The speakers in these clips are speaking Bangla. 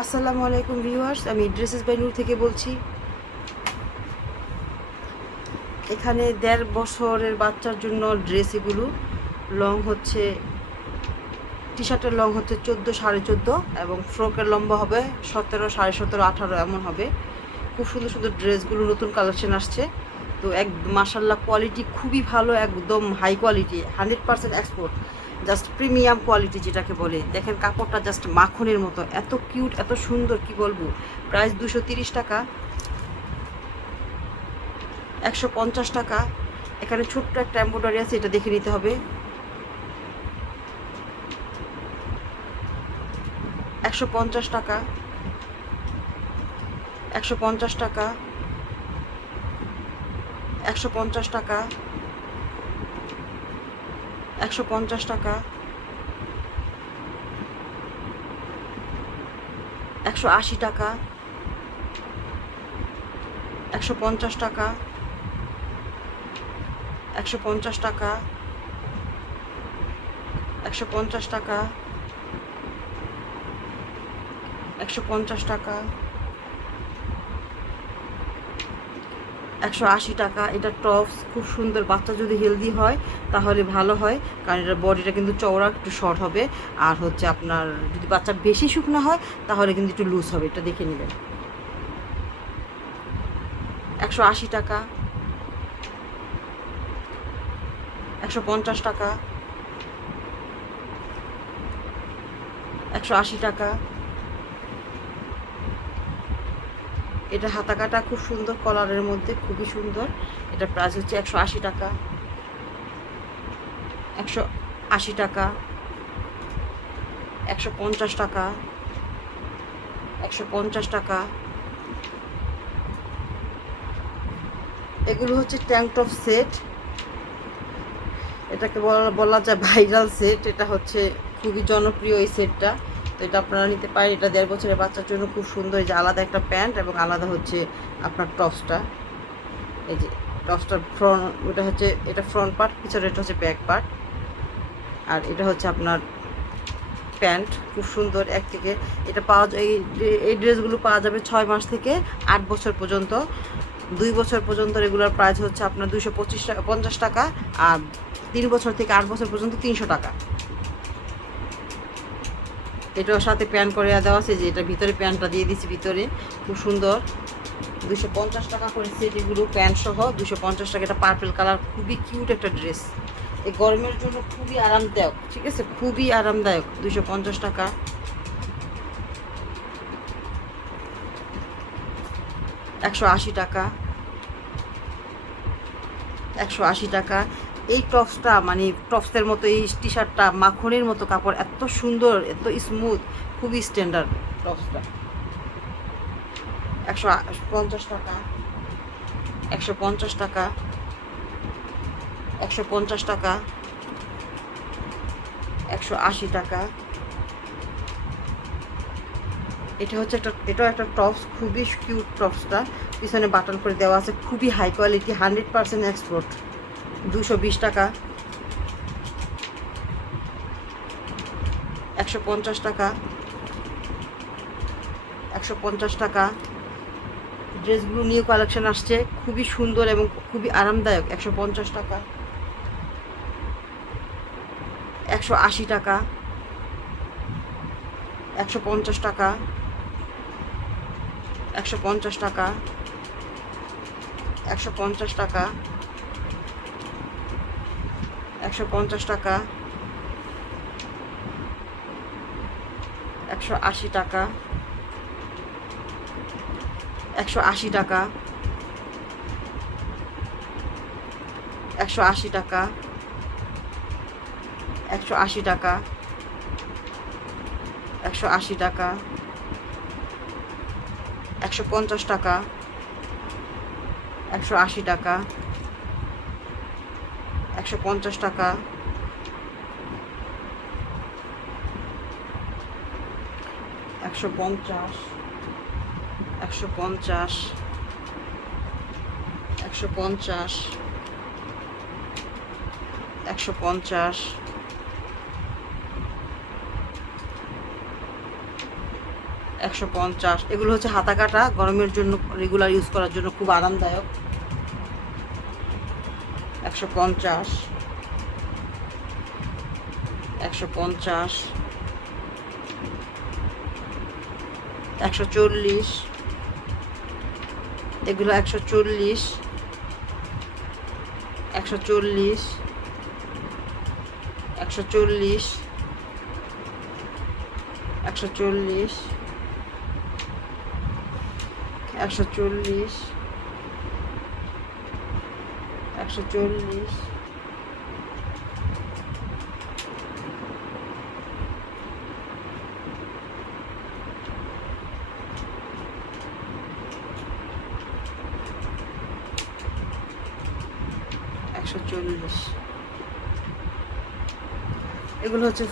আসসালামু আলাইকুম ভিউয়ার্স, আমি ড্রেসেস বাই নূর থেকে বলছি। এখানে 1.5 বছরের বাচ্চার জন্য ড্রেস, এগুলো লং হচ্ছে, টি শার্টের লং হচ্ছে 14, 14.5, এবং ফ্রকের লম্বা হবে 17, 17.5, 18 এমন হবে। খুব সুন্দর সুন্দর ড্রেসগুলো নতুন কালেকশন আসছে। তো মাশাল্লাহ কোয়ালিটি খুবই ভালো, একদম high quality, 100% export, just premium quality যেটাকে বলে। দেখেন কাপড়টা জাস্ট মাখনের মতো, এত কিউট, এত সুন্দর, কি বলবো। প্রাইস 230 টাকা, 150 টাকা। এখানে ছোট্ট একটা এম্ব্রয়ডারি আছে, এটা দেখে নিতে হবে। 150 টাকা, 150 টাকা, 150 টাকা, 150 টাকা, 180 টাকা, 150 টাকা, 150 টাকা, 150 টাকা, 150 টাকা, 180 টাকা। এটা টপস, খুব সুন্দর। বাচ্চা যদি হেলদি হয় তাহলে ভালো হয়, কারণ এটার বডিটা কিন্তু চওড়া, একটু শর্ট হবে। আর হচ্ছে আপনার যদি বাচ্চা বেশি শুকনো হয় তাহলে কিন্তু একটু লুজ হবে, এটা দেখে নেবেন। 180 টাকা, 150 টাকা, 180 টাকা। এটা হাতা কাটা, খুব সুন্দর কলারের মধ্যে, খুবই সুন্দর। এটা প্রাইস হচ্ছে 180 টাকা, 180 টাকা, 150 টাকা, 150 টাকা। এগুলো হচ্ছে ট্যাঙ্ক টপ সেট, এটাকে বলা যায় ভাইরাল সেট। এটা হচ্ছে খুবই জনপ্রিয় এই সেটটা। তো এটা আপনারা নিতে পারেন। এটা 1.5 বছরের বাচ্চার জন্য খুব সুন্দর। এই যে আলাদা একটা প্যান্ট এবং আলাদা হচ্ছে আপনার টপসটা। এই যে টপসটার ফ্রন্ট, ওটা হচ্ছে, এটা ফ্রন্ট পার্ট, পিছনে এটা হচ্ছে ব্যাক পার্ট। আর এটা হচ্ছে আপনার প্যান্ট, খুব সুন্দর। এক থেকে এটা পাওয়া যায়, এই ড্রেসগুলো পাওয়া যাবে 6 মাস থেকে 8 বছর পর্যন্ত। 2 বছর পর্যন্ত রেগুলার প্রাইস হচ্ছে আপনার 225 টাকা, 50 টাকা। আর 3 বছর থেকে 8 বছর পর্যন্ত 300 টাকা। এটার সাথে প্যান্ট করে দেওয়া আছে, যে এটা ভিতরে প্যান্টটা দিয়ে দিচ্ছি ভিতরে, খুব সুন্দর। 250 টাকা করে সেট, এগুলো প্যান্ট সহ 250 টাকা। এটা পার্পল কালার, খুবই কিউট একটা ড্রেস। এই গরমের জন্য খুবই আরামদায়ক, ঠিক আছে, খুবই আরামদায়ক। 250 টাকা, 180 টাকা, 180 টাকা। এই টপসটা, মানে টপসের মতো, এই টি শার্টটা মাখনের মতো কাপড়, এত সুন্দর, এত স্মুথ, খুবই স্ট্যান্ডার্ড টপসটা। 150 টাকা, 150 টাকা, 150 টাকা, 180 টাকা। এটা হচ্ছে একটা, এটাও একটা টপস, খুবই কিউট টপসটা। পিছনে বাটন করে দেওয়া আছে, খুবই হাই কোয়ালিটি, 100% এক্সপোর্ট। 220 টাকা, 150 টাকা, 150 টাকা। ড্রেসগুলো নিউ কালেকশন আসছে, খুবই সুন্দর এবং খুবই আরামদায়ক। 150 টাকা, 180 টাকা, 150 টাকা, 150 টাকা, 150 টাকা, 150 টাকা, 180 টাকা, 180 টাকা, 180 টাকা, 180 টাকা, 180 টাকা, 150 টাকা, 180 টাকা, 150 টাকা, 150, 150, 150, 150, 150, 150। এগুলো হচ্ছে হাতা কাটা, গরমের জন্য রেগুলার ইউজ করার জন্য খুব আরামদায়ক। 150, 150, 140, এগুলো 140, 140, 140, 140, 140, 140, 140। এগুলো হচ্ছে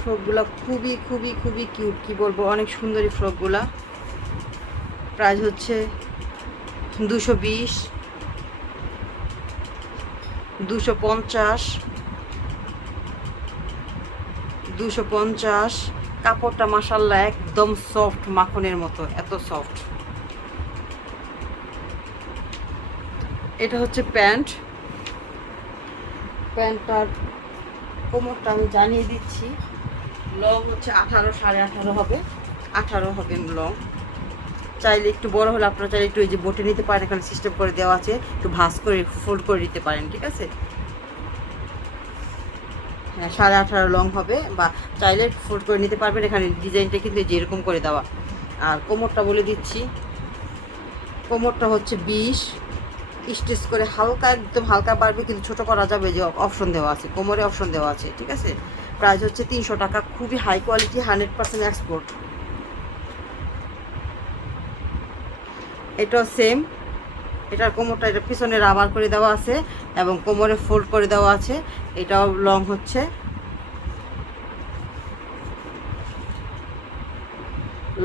ফ্রকগুলো খুবই খুবই খুবই কিউট, কি বলবো, অনেক সুন্দর এই ফ্রকগুলা। প্রাইস হচ্ছে 220, 250, 250। কাপড়টা মাশাআল্লাহ একদম সফট, মাখনের মতো, এত সফট। এটা হচ্ছে প্যান্টটার কোমরটা আমি জানিয়ে দিচ্ছি। লং হচ্ছে 18, 18.5 হবে, 18 হবে লং। চাইলে একটু বড় হলে আপনারা চাইলে একটু এই যে বটে নিতে পারেন, এখানে সিস্টেম করে দেওয়া আছে, একটু ভাঁজ করে ফোল্ড করে নিতে পারেন, ঠিক আছে। হ্যাঁ, 18.5 লং হবে, বা চাইলে ফোল্ড করে নিতে পারবেন। এখানে ডিজাইনটা কিন্তু যেরকম করে দেওয়া। আর কোমরটা বলে দিচ্ছি, কোমরটা হচ্ছে 20, স্টিচ করে হালকা, একদম হালকা বাড়বে, কিন্তু ছোট করা যাবে, যে অপশন দেওয়া আছে, কোমরে অপশন দেওয়া আছে, ঠিক আছে। প্রাইস হচ্ছে 300 টাকা, খুবই হাই কোয়ালিটি, 100% এক্সপোর্ট। এটাও সেম, এটার কোমরটা, এটা পিছনে রাবার করে দেওয়া আছে এবং কোমরে ফোল্ড করে দেওয়া আছে। এটাও লং হচ্ছে,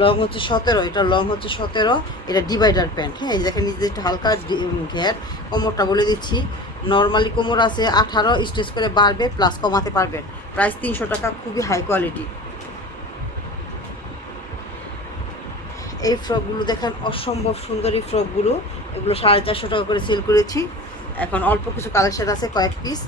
লং হচ্ছে 17, এটা লং হচ্ছে 17। এটা ডিভাইডার প্যান্ট। হ্যাঁ, এই দেখেন নিজে একটু হালকা ঘের। কোমরটা বলে দিচ্ছি, নর্মালি কোমর আছে 18, স্ট্রেচ করে বাড়বে, প্লাস কমাতে পারবেন। প্রাইস 300 টাকা, খুবই হাই কোয়ালিটি। এই ফ্রকগুলো দেখেন, অসম্ভব সুন্দর এই ফ্রকগুলো। এগুলো 450 টাকা করে সেল করেছি। এখন অল্প কিছু কালেকশন আছে, কয়েক পিস,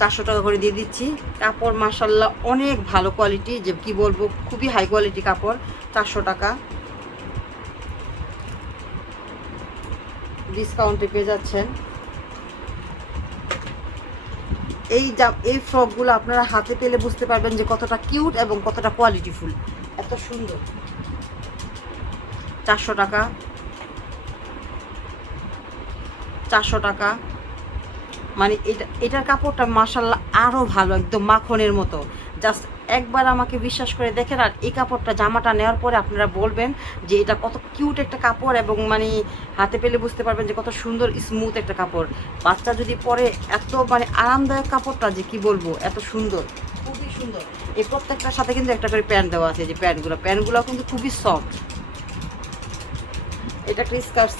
400 টাকা করে দিয়ে দিচ্ছি। কাপড় মাশাআল্লাহ অনেক ভালো কোয়ালিটি, যে কি বলবো, খুবই হাই কোয়ালিটি কাপড়। 400 টাকা ডিসকাউন্টে পেয়ে যাচ্ছেন। এই ফ্রকগুলো আপনারা হাতে পেলে বুঝতে পারবেন যে কতটা কিউট এবং কতটা কোয়ালিটিফুল, এত সুন্দর। 400 টাকা, 400 টাকা। মানে এটার কাপড়টা মাশাআল্লাহ আরও ভালো, একদম মাখনের মতো। জাস্ট একবার আমাকে বিশ্বাস করে দেখেন, আর এই কাপড়টা, জামাটা নেওয়ার পরে আপনারা বলবেন যে এটা কত কিউট একটা কাপড়, এবং মানে হাতে পেলে বুঝতে পারবেন যে কত সুন্দর স্মুথ একটা কাপড়। বাচ্চা যদি পরে, এত মানে আরামদায়ক কাপড়টা, যে কি বলবো, এত সুন্দর, খুবই সুন্দর। এই প্রত্যেকটার সাথে কিন্তু একটা করে প্যান্ট দেওয়া আছে, যে প্যান্টগুলো কিন্তু খুবই সফট। এটা একটা স্কার্ট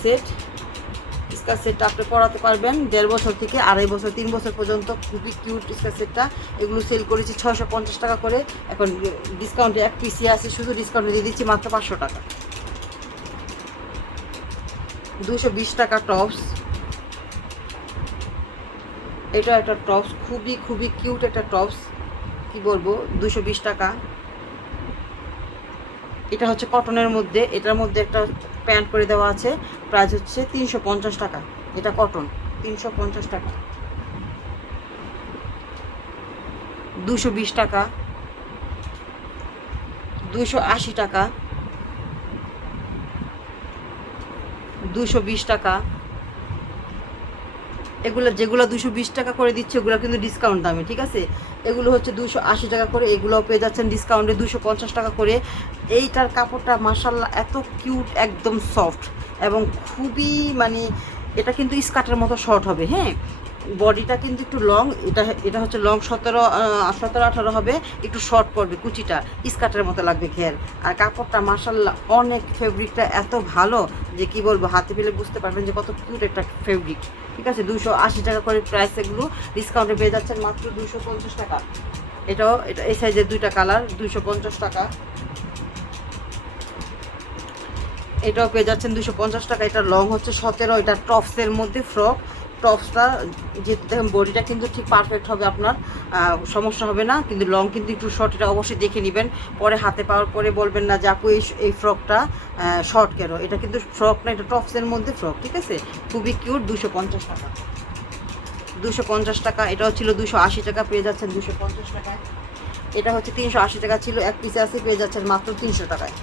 সেটটা আপনি পরাতে পারবেন 1.5 বছর থেকে 2.5 বছর, 3 বছর পর্যন্ত। খুবই কিউট স্কার্ট সেটটা। এগুলো সেল করেছি 650 টাকা করে। এখন ডিসকাউন্টে এক পিসি আছে, শুধু ডিসকাউন্টে দিয়ে দিচ্ছি মাত্র 500 টাকা। 220 টাকা টপস। এটা একটা টপস, খুবই খুবই কিউট একটা টপস, কি বলবো, 220 টাকা। এটা হচ্ছে কটনের মধ্যে, এটার মধ্যে একটা প্যান্ট করে দেওয়া আছে। প্রাইস হচ্ছে 350 টাকা। এটা কটন, 350 টাকা। 220 টাকা, 280 টাকা, 220 টাকা। যেগুলো 220 টাকা করে দিচ্ছে, ওগুলো কিন্তু ডিসকাউন্ট দামে, ঠিক আছে। এগুলো হচ্ছে 280 টাকা করে, এগুলোও পেয়ে যাচ্ছেন ডিসকাউন্টে 250 টাকা করে। এইটার কাপড়টা মাশাআল্লাহ এত কিউট, একদম সফট, এবং খুবই মানে এটা কিন্তু স্কার্টের মতো শর্ট হবে। হ্যাঁ, বডিটা কিন্তু একটু লং, এটা হচ্ছে লং 17-18 হবে, একটু শর্ট পড়বে, কুচিটা স্কার্টের মতো লাগবে ঘের। আর কাপড়টা মাশাআল্লাহ অনেক, ফেব্রিকটা এত ভালো, যে কি বলবো, হাতে পেলে বুঝতে পারবেন যে কত কিউট একটা ফেব্রিক, ঠিক আছে। 280 টাকা করে প্রাইস। এগুলো ডিসকাউন্টে পেয়ে যাচ্ছেন মাত্র 250 টাকা। এটা এই সাইজের 2টা কালার, 250 টাকা। এটাও পেয়ে যাচ্ছেন 250 টাকা। এটা লং হচ্ছে 17, এটা টপসের মধ্যে ফ্রক। টপসটা যে দেখেন বডিটা কিন্তু ঠিক পারফেক্ট হবে, আপনার সমস্যা হবে না, কিন্তু লং কিন্তু একটু শর্ট, এটা অবশ্যই দেখে নেবেন। পরে হাতে পাওয়ার পরে বলবেন না যে আপু এই ফ্রকটা শর্ট কেন। এটা কিন্তু ফ্রক না, এটা টপসের মধ্যে ফ্রক, ঠিক আছে, খুবই কিউট। 250 টাকা, 250 টাকা। এটাও ছিল 280 টাকা, পেয়ে যাচ্ছেন 250 টাকায়। এটা হচ্ছে 380 টাকা ছিল, এক পিসে আছে, পেয়ে যাচ্ছেন মাত্র 300 টাকায়।